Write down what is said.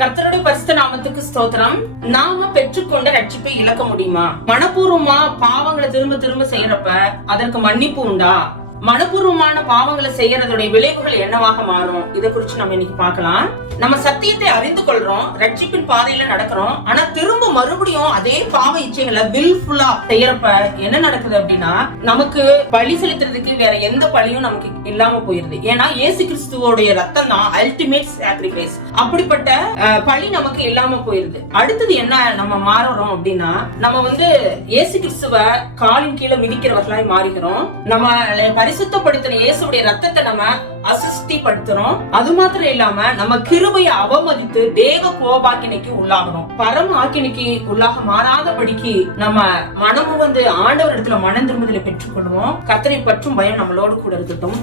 கர்த்தருடைய பரிசுத்த நாமத்துக்கு ஸ்தோத்திரம். நாம பெற்றுக்கொண்ட ரட்சிப்பை இழக்க முடியுமா? மனப்பூர்வமா பாவங்களை திரும்ப திரும்ப செய்யறப்ப அதற்கு மன்னிப்பு உண்டா? மனப்பூர்வமான பாவங்களை செய்யறதுடைய விளைவுகள் என்னவாக மாறும்? இதை குறிச்சு நம்ம இன்னைக்கு பார்க்கலாம். நம்ம சத்தியத்தை அறிந்து கொள்றோம் ரட்சிப்பின் பாதையில நடக்கிறோம். ஆனா மறுபடியும் அதே பாவ இச்சைகளை வில்ஃபுல்லா செய்யறப்ப என்ன நடக்குது அப்படின்னா நமக்கு பழி செலுத்துறதுக்கு வேற எந்த பழியும் நமக்கு இல்லாம போயிருது. ஏன்னா ஏசு கிறிஸ்துவோடைய ரத்தம் தான் அல்டிமேட் சாக்ரிஃபைஸ் அப்படிப்பட்ட பழி நமக்கு இல்லாம போயிருது. அடுத்தது என்ன நம்ம மாறுறோம் அப்படின்னா நம்ம வந்து ஏசு கிறிஸ்துவ காலின் கீழே மிதிக்கிறவர்களாய் மாறிக்கிறோம் நம்ம பரிசுத்தப்படுத்தின இயேசுடைய ரத்தத்தை நம்ம அசிஸ்திப்படுத்துறோம். அது மாத்திரம் இல்லாம நம்ம கிருபையை அவமதித்து தேவ கோபாக்கினைக்கு உள்ளாகிறோம். பரம ஆக்கினைக்கு உள்ளாக மாறாதபடிக்கு நம்ம மனமும் வந்து ஆண்டவர் இடத்துல மனம் திரும்புதலை பெற்றுக்கொள்வோம். கத்தரை பற்றும் பயம் நம்மளோடு கூட இருக்கட்டும்.